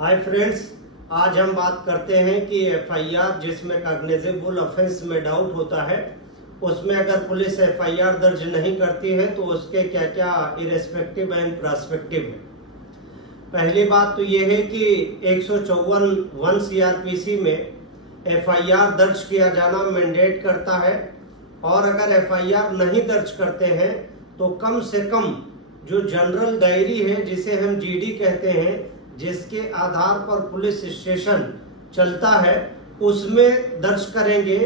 Hi friends, आज हम बात करते हैं कि एफआईआर जिसमें कॉग्निजेबल ऑफेंस में डाउट होता है, उसमें अगर पुलिस एफआईआर दर्ज नहीं करती है तो उसके क्या क्या इरेस्पेक्टिव एंड प्रॉस्पेक्टिव है। पहली बात तो ये है कि 154 सीआरपीसी में एफआईआर दर्ज किया जाना मैंडेट करता है, और अगर एफआईआर नहीं दर्ज करते हैं तो कम से कम जो जनरल डायरी है, जिसे हम जीडी कहते हैं, जिसके आधार पर पुलिस स्टेशन चलता है, उसमें दर्ज करेंगे।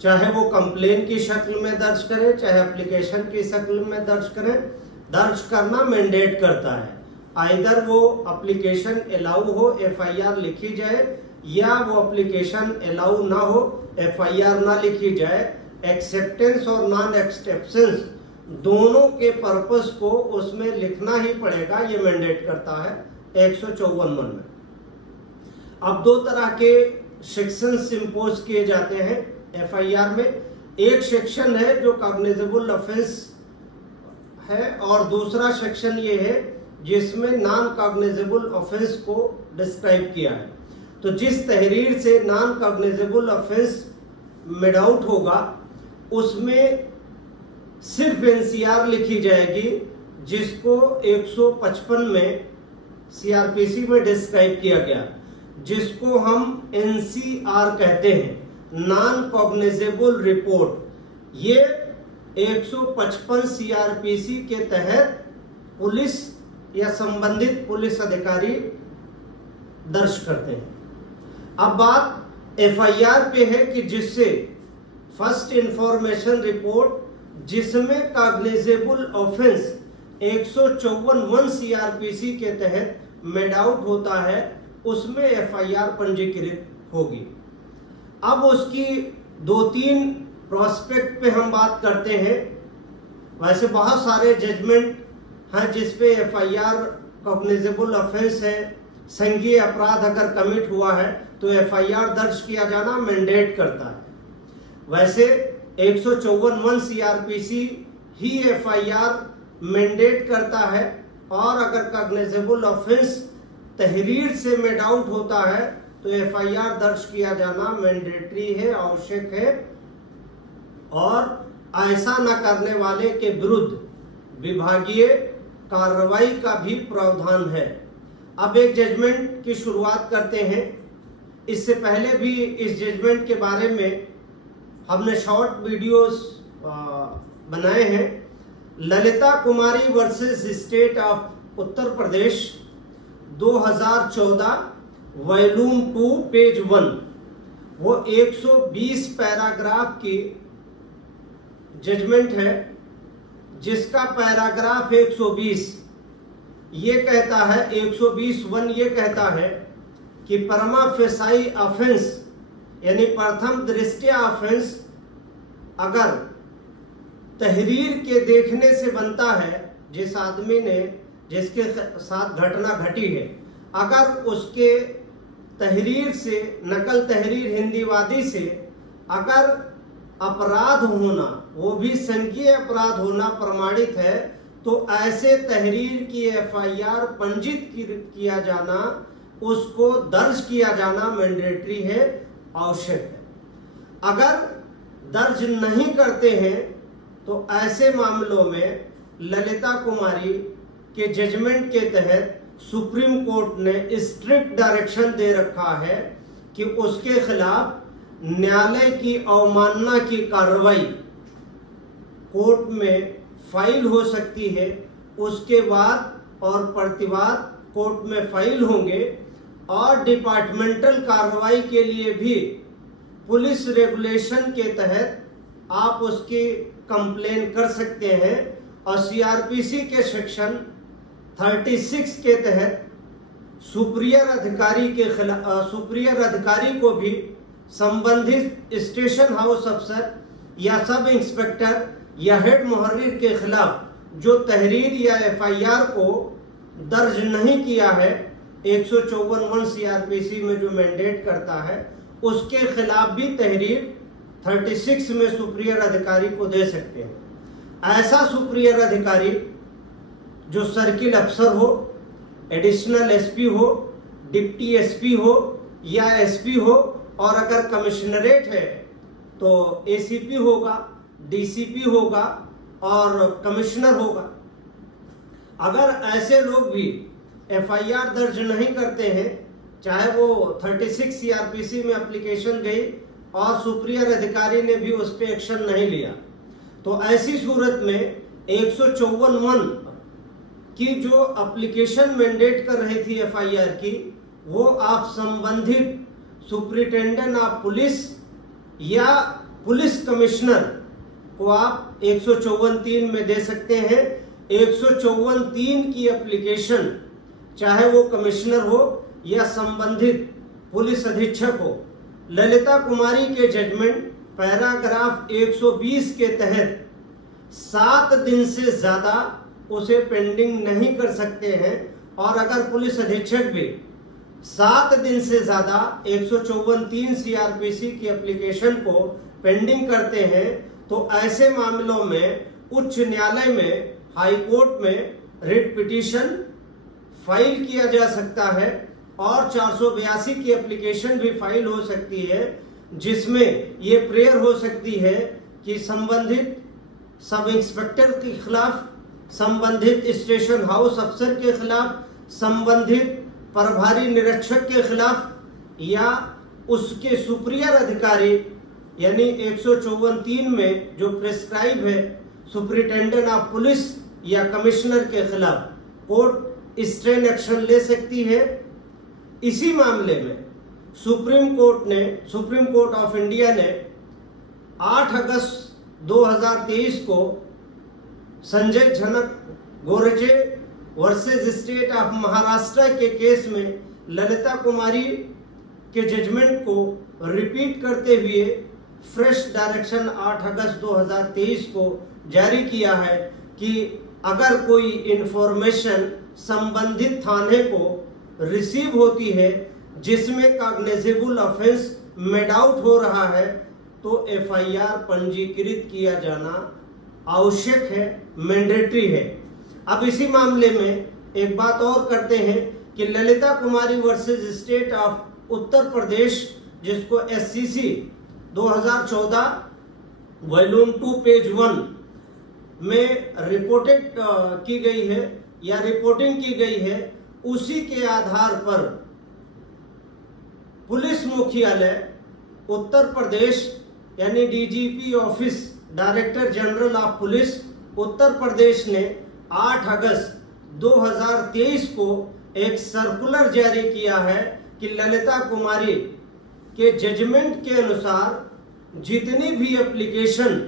चाहे वो कंप्लेन की शक्ल में दर्ज करें, चाहे एप्लीकेशन की शक्ल में दर्ज करें, दर्ज करना मैंडेट करता है। आइदर वो एप्लीकेशन अलाउ हो, एफआईआर लिखी जाए, या वो एप्लीकेशन अलाउ ना हो, एफआईआर ना लिखी जाए। एक्सेप्टेंस और नॉन एक्सेप्टेंस दोनों के पर्पस को उसमें लिखना ही पड़ेगा, ये मैंडेट करता है 154 में। अब दो तरह के सेक्शंस इंपोज किए जाते हैं एफआईआर में। एक सेक्शन है जो कॉग्निजेबल ऑफेंस है, और दूसरा सेक्शन ये है जिसमें नॉन कॉग्निजेबल ऑफेंस को डिस्क्राइब किया है। तो जिस तहरीर से नॉन कॉग्निजेबल ऑफेंस में डाउट होगा, उसमें सिर्फ एनसीआर लिखी जाएगी, जिसको 155 में सीआरपीसी में डिस्क्राइब किया गया, जिसको हम एनसीआर कहते हैं, नॉन कॉग्निजेबल रिपोर्ट। ये 155 सीआरपीसी के तहत पुलिस या संबंधित पुलिस अधिकारी दर्ज करते हैं। अब बात एफआईआर पे है कि जिससे फर्स्ट इंफॉर्मेशन रिपोर्ट, जिसमें कॉग्निजेबल ऑफेंस 154 सीआरपीसी के तहत में डाउट होता है, उसमें एफआईआर पंजीकृत होगी। अब उसकी 2-3 प्रोस्पेक्ट पे हम बात करते हैं। वैसे बहुत सारे जजमेंट हैं जिसपे एफआईआर कॉग्निजेबल ऑफेंस है, संज्ञेय अपराध अगर कमिट हुआ है तो एफआईआर दर्ज किया जाना मैंडेट करता है। वैसे 154 सीआरपीसी ही एफआईआर मैंडेट करता है, और अगर कॉग्निजेबल ऑफेंस तहरीर से में डाउट होता है तो एफआईआर दर्ज किया जाना मैंडेटरी है, आवश्यक है, और ऐसा न करने वाले के विरुद्ध विभागीय कार्रवाई का भी प्रावधान है। अब एक जजमेंट की शुरुआत करते हैं। इससे पहले भी इस जजमेंट के बारे में हमने शॉर्ट वीडियोस बनाए हैं। Lalita Kumari versus state of Uttar Pradesh 2014 volume 2 page 1, वो 120 पैराग्राफ की जजमेंट है, जिसका पैराग्राफ 120 ये कहता है, 120(1) ये कहता है कि प्रमा फेसाई ऑफेंस यानी प्रथम दृष्टया ऑफेंस अगर तहरीर के देखने से बनता है, जिस आदमी ने जिसके साथ घटना घटी है, अगर उसके तहरीर से, नकल तहरीर हिंदीवादी से अगर अपराध होना, वो भी संज्ञेय अपराध होना प्रमाणित है, तो ऐसे तहरीर की एफआईआर पंजीत किया जाना, उसको दर्ज किया जाना मैंडेटरी है, आवश्यक है। अगर दर्ज नहीं करते हैं तो ऐसे मामलों में ललिता कुमारी के जजमेंट के तहत सुप्रीम कोर्ट ने स्ट्रिक्ट डायरेक्शन दे रखा है कि उसके खिलाफ न्यायालय की अवमानना की कार्रवाई कोर्ट में फाइल हो सकती है। उसके वाद और प्रतिवाद कोर्ट में फाइल होंगे, और डिपार्टमेंटल कार्रवाई के लिए भी पुलिस रेगुलेशन के तहत आप उसकी कंप्लेन कर सकते हैं, और सीआरपीसी के सेक्शन 36 के तहत सुपीरियर अधिकारी के खिलाफ, सुपीरियर अधिकारी को भी संबंधित स्टेशन हाउस अफसर या सब इंस्पेक्टर या हेड मुहर्रिर के खिलाफ जो तहरीर या एफआईआर को दर्ज नहीं किया है, 154 सीआरपीसी में जो मैंडेट करता है, उसके खिलाफ भी तहरीर 36 में सुपीरियर अधिकारी को दे सकते हैं। ऐसा सुपीरियर अधिकारी जो सर्किल अफसर हो, एडिशनल एसपी हो, डिप्टी एसपी हो या एसपी हो, और अगर कमिश्नरेट है तो एसीपी होगा, डीसीपी होगा और कमिश्नर होगा। अगर ऐसे लोग भी एफआईआर दर्ज नहीं करते हैं, चाहे वो 36 सीआरपीसी में एप्लीकेशन गई और सुप्रीयर अधिकारी ने भी उस पर एक्शन नहीं लिया, तो ऐसी सूरत में 154(1) की जो एप्लीकेशन मैंडेट कर रही थी एफआईआर की, वो आप संबंधित सुप्रिंटेंडेंट ऑफ पुलिस या पुलिस कमिश्नर को आप 154(3) में दे सकते हैं। 154(3) की एप्लीकेशन चाहे वो कमिश्नर हो या संबंधित पुलिस अधीक्षक हो, ललिता कुमारी के जजमेंट पैराग्राफ 120 के तहत 7 दिन से ज्यादा उसे पेंडिंग नहीं कर सकते हैं। और अगर पुलिस अधीक्षक भी 7 दिन से ज्यादा 154(3) सीआरपीसी की एप्लीकेशन को पेंडिंग करते हैं, तो ऐसे मामलों में उच्च न्यायालय में, हाई कोर्ट में रिट पिटीशन फाइल किया जा सकता है और 482 की एप्लीकेशन भी फाइल हो सकती है, जिसमें ये प्रेयर हो सकती है कि संबंधित सब इंस्पेक्टर के खिलाफ, संबंधित स्टेशन हाउस अफसर के खिलाफ, संबंधित प्रभारी निरीक्षक के खिलाफ या उसके सुपीरियर अधिकारी, यानी 154(3) में जो प्रिस्क्राइब है सुपरिटेंडेंट ऑफ पुलिस या कमिश्नर के खिलाफ कोर्ट स्टेन एक्शन ले सकती है। इसी मामले में सुप्रीम कोर्ट ऑफ इंडिया ने 8 अगस्त 2023 को संजय झनक गोरजे वर्सेस स्टेट ऑफ महाराष्ट्र के केस में ललिता कुमारी के जजमेंट को रिपीट करते हुए फ्रेश डायरेक्शन 8 अगस्त 2023 को जारी किया है कि अगर कोई इंफॉर्मेशन संबंधित थाने को रिसीव होती है जिसमें कॉग्निजेबल ऑफेंस मेड आउट हो रहा है, तो एफआईआर पंजीकृत किया जाना आवश्यक है, मैंडेटरी है। अब इसी मामले में एक बात और करते हैं कि Lalita Kumari versus state of Uttar प्रदेश, जिसको एससीसी 2014 वॉल्यूम 2 पेज 1 में रिपोर्टेड की गई है या रिपोर्टिंग की गई है, उसी के आधार पर पुलिस मुख्यालय उत्तर प्रदेश यानी DGP office, director general of police Uttar Pradesh ने 8 अगस्त 2023 को एक सर्कुलर जारी किया है कि ललिता कुमारी के जजमेंट के अनुसार जितनी भी एप्लीकेशन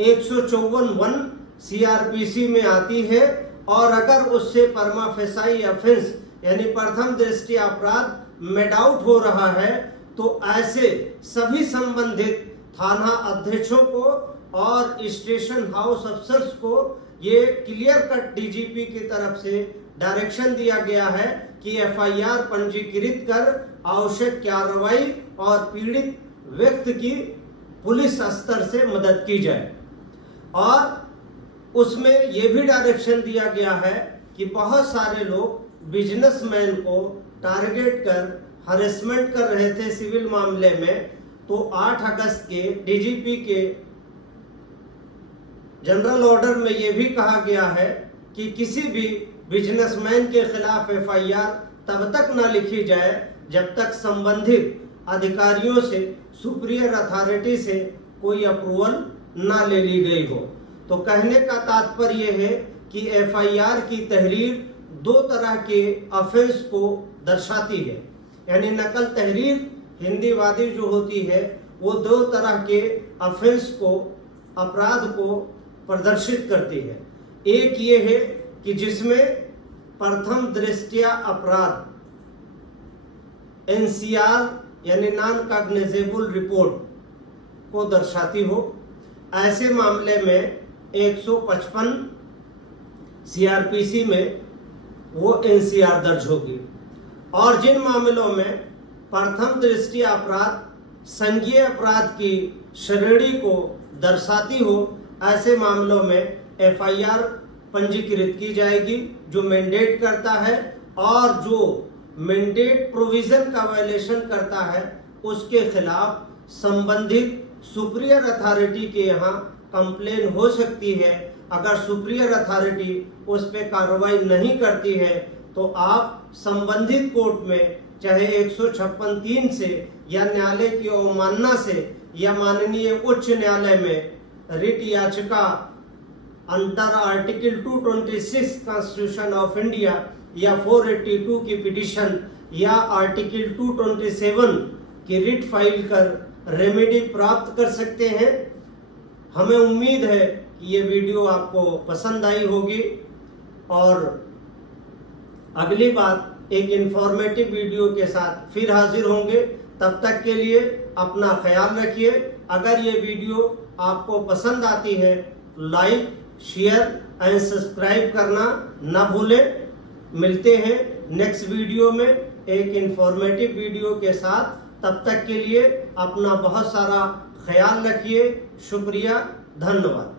154(1) सीआरपीसी में आती है और अगर उससे परमा फेसाई ऑफेंस यानी प्रथम दृष्टया अपराध मेड आउट हो रहा है, तो ऐसे सभी संबंधित थाना अध्यक्षों को और स्टेशन हाउस अफसर्स को ये क्लियर कट डीजीपी की तरफ से डायरेक्शन दिया गया है कि एफआईआर पंजीकृत कर आवश्यक कार्रवाई और पीड़ित व्यक्ति की पुलिस स्तर से मदद की जाए। और उसमें यह भी डायरेक्शन दिया गया है कि बहुत सारे लोग बिजनेसमैन को टारगेट कर हरेसमेंट कर रहे थे सिविल मामले में, तो 8 अगस्त के डीजीपी के जनरल ऑर्डर में यह भी कहा गया है कि किसी भी बिजनेसमैन के खिलाफ एफआईआर तब तक न लिखी जाए जब तक संबंधित अधिकारियों से, सुपीरियर अथॉरिटी से कोई अप्रूवल ना ले ली गई हो। तो कहने का तात्पर्य यह है कि एफआईआर की तहरीर 2 तरह के ऑफेंस को दर्शाती है, यानी नकल तहरीर हिंदीवादी जो होती है वो 2 तरह के ऑफेंस को, अपराध को प्रदर्शित करती है। एक ये है कि जिसमें प्रथम दृष्टया अपराध एनसीआर यानी नॉन कॉग्निजेबल रिपोर्ट को दर्शाती हो, ऐसे मामले में 155 सीआरपीसी में वो एनसीआर दर्ज होगी। और जिन मामलों में प्रथम दृष्टया अपराध संज्ञेय अपराध की श्रेणी को दर्शाती हो, ऐसे मामलों में एफआईआर पंजीकृत की जाएगी, जो मैंडेट करता है और जो मैंडेट प्रोविजन का वायलेशन करता है उसके खिलाफ संबंधित सुपीरियर अथॉरिटी के यहाँ कंप्लेन हो सकती है। अगर सुपीरियर अथॉरिटी उस पर कार्रवाई नहीं करती है तो आप संबंधित कोर्ट में चाहे 156(3) से या न्यायालय की अवमानना से या माननीय उच्च न्यायालय में रिट याचिका under article 226 constitution of India या 482 की पिटीशन या आर्टिकल 227 की रिट फाइल कर रेमेडी प्राप्त कर सकते हैं। हमें उम्मीद है कि ये वीडियो आपको पसंद आई होगी और अगली बार एक इंफॉर्मेटिव वीडियो के साथ फिर हाजिर होंगे। तब तक के लिए अपना ख्याल रखिए। अगर ये वीडियो आपको पसंद आती है लाइक शेयर एंड सब्सक्राइब करना ना भूलें। मिलते हैं नेक्स्ट वीडियो में एक इंफॉर्मेटिव वीडियो के साथ। तब तक के लिए अपना बहुत सारा ख्याल रखिए। शुक्रिया, धन्यवाद।